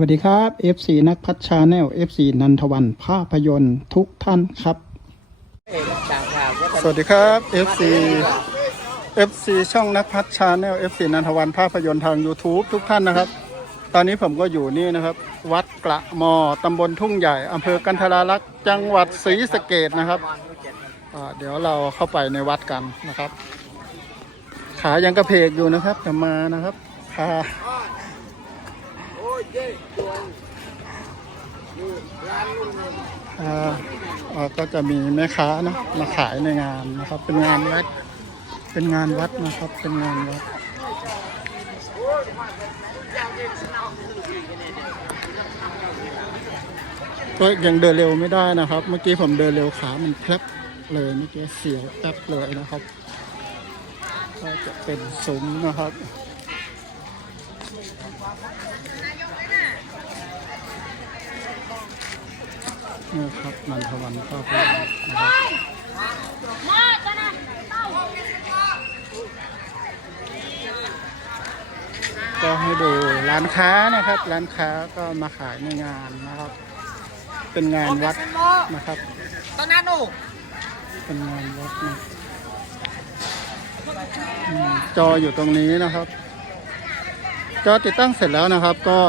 วัสดีครับ FC นักพัฒชาแนล FC นันทวันภาพยนตร์ทุกท่านครับ สวัสดีครับ FC FC ช่องนักพัฒชาแนล FC นันทวันภาพยนตร์ทาง YouTube ทุกท่านนะครับ ตอนนี้ผมก็อยู่นี่นะครับ วัดกระมอตำบลทุ่งใหญ่อำเภอกันทราลักษ์จังหวัดศรีสะเกดนะครับเดี๋ยวเราเข้าไปในวัดกันนะครับ ขายังกระเพกอยู่นะครับแต่มานะครับพา ก็จะมีแม่ค้านะมาขายในงานนะครับ เป็นงานวัด เป็นงานวัดนะครับ เป็นงานวัดก็ยังเดินเร็วไม่ได้นะครับ เมื่อกี้ผมเดินเร็วขามันแพลบเลยเมื่อกี้เสียวแป๊บเลยนะครับ ก็จะเป็นซุ้มนะครับ นี่ครับนันทวันก็เป็นนะครับก็ให้ดูร้านค้านะครับ ร้านค้าก็มาขายในงานนะครับ เป็นงานวัดนะครับตอนนั้นหนูเป็นงานวัดนะจออยู่ตรงนี้นะครับ จอติดตั้งเสร็จแล้วนะครับก็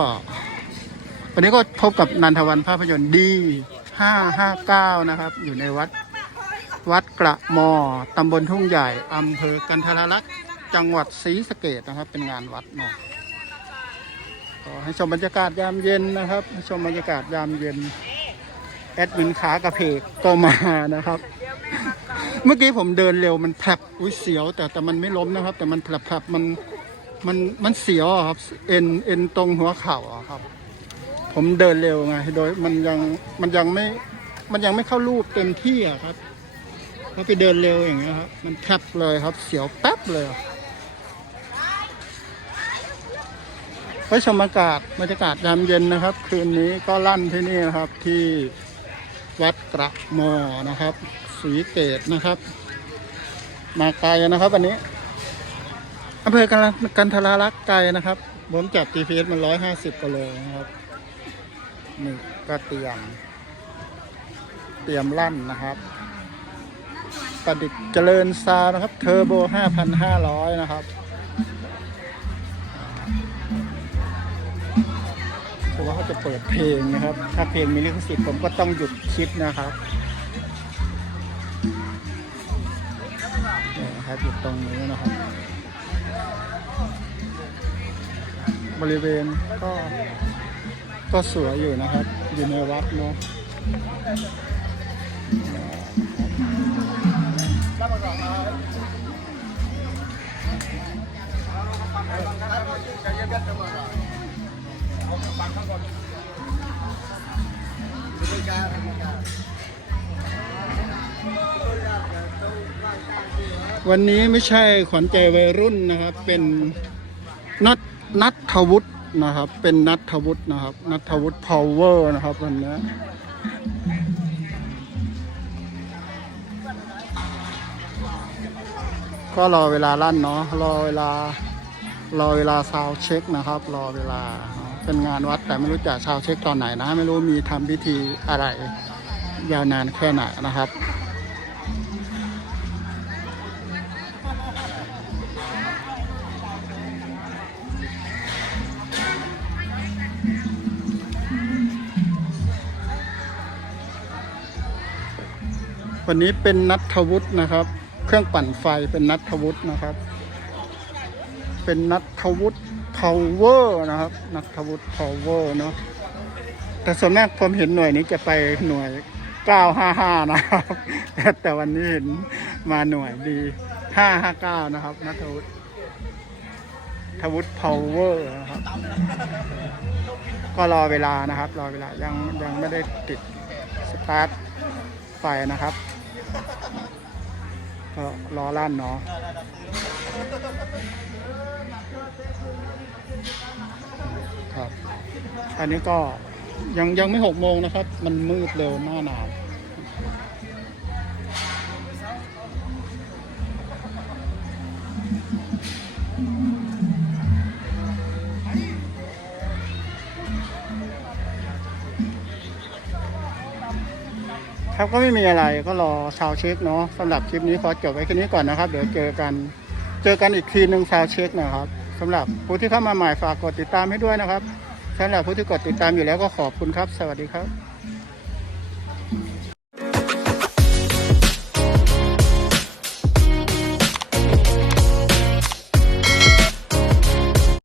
วันนี้ก็พบกับนันทวันภาพยนตร์ดีห้าห้าเก้านะครับ อยู่ในวัดวัดกระมอตำบลทุ่งใหญ่อำเภอกันทรลักษณ์จังหวัดศรีสะเกดนะครับ เป็นงานวัดเนาะก็ให้ชมบรรยากาศยามเย็นนะครับให้ชมบรรยากาศยามเย็นแอดมินขากระเพกก็มานะครับ เมื่อกี้ผมเดินเร็วมันแผลบอุ้ยเสียว แต่แต่มันไม่ล้มนะครับ แต่มันแผลบแผลบมันมันมันเสียวครับ เอ็นเอ็นตรงหัวเข่าครับ ผมเดินเร็วไง โดยมันยังมันยังไม่ มันยังไม่เข้ารูปเต็มที่อะครับแล้วไปเดินเร็วอย่างเงี้ยครับมันแผลบเลยครับ เสียวแป๊บเลยไว้ชมอากาศบรรยากาศยามเย็นนะครับ คืนนี้ก็ลั่นที่นี่นะครับที่วัดกระมอนะครับสีเกตนะครับ มาไกลนะครับวันนี้อำเภอกันกันทราลักษ์ไกลนะครับผมจับ GPS มันร้อยห้าสิบกิโลนะครับ นี่ก็เตรียม เตรียมลั่นนะครับ ประดิษฐ์เจริญซาวน์นะครับ เทอร์โบห้าพันห้าร้อยนะครับเพราะว่าเขาจะเปิดเพลงนะครับ ถ้าเพลงมีลิขสิทธิ์ผมก็ต้องหยุดคลิปนะครับเนี่ยนะครับอยู่ตรงนี้นะครับ บริเวณก็ ก็สวยอยู่นะครับ อยู่ในวัดเนาะวันนี้ไม่ใช่ขวัญใจวัยรุ่นนะครับ เป็นนัทนัทวุฒิ นะครับ เป็นนัทวุฒินะครับ นัทวุฒิพาวเวอร์นะครับวันนี้ก็รอเวลาลั่นเนาะรอเวลารอเวลาซาวเช็คนะครับ รอเวลาเป็นงานวัดแต่ไม่รู้จะซาวเช็คตอนไหนนะ ไม่รู้มีทำพิธีอะไร ยาวนานแค่ไหนนะครับ วันนี้เป็นนัทวุฒินะครับ เครื่องปั่นไฟเป็นนัทวุฒินะครับ เป็นนัทวุฒิ power นะครับ นัทวุฒิ power เนาะแต่ส่วนมากผมเห็นหน่วยนี้จะไปหน่วย 955 นะครับ แต่วันนี้เห็นมาหน่วยดี 559 นะครับนัทวุฒิทวุฒิ power นะครับ ก็รอเวลานะครับ รอเวลายังยังไม่ได้ติดสตาร์ทไฟนะครับ ก็รอลั่นเนาะครับ อันนี้ก็ยังยังไม่หกโมงนะครับ มันมืดเร็วหน้าหนาว ครับก็ไม่มีอะไรก็รอชาวเช็คเนาะสำหรับคลิปนี้ขอจบไว้แค่นี้ก่อนนะครับ เดี๋ยวเจอกันเจอกันอีกทีหนึ่งชาวเช็คนะครับสำหรับผู้ที่เข้ามาใหม่ฝากกดติดตามให้ด้วยนะครับสำหรับผู้ที่กดติดตามอยู่แล้วก็ขอบคุณครับ สวัสดีครับ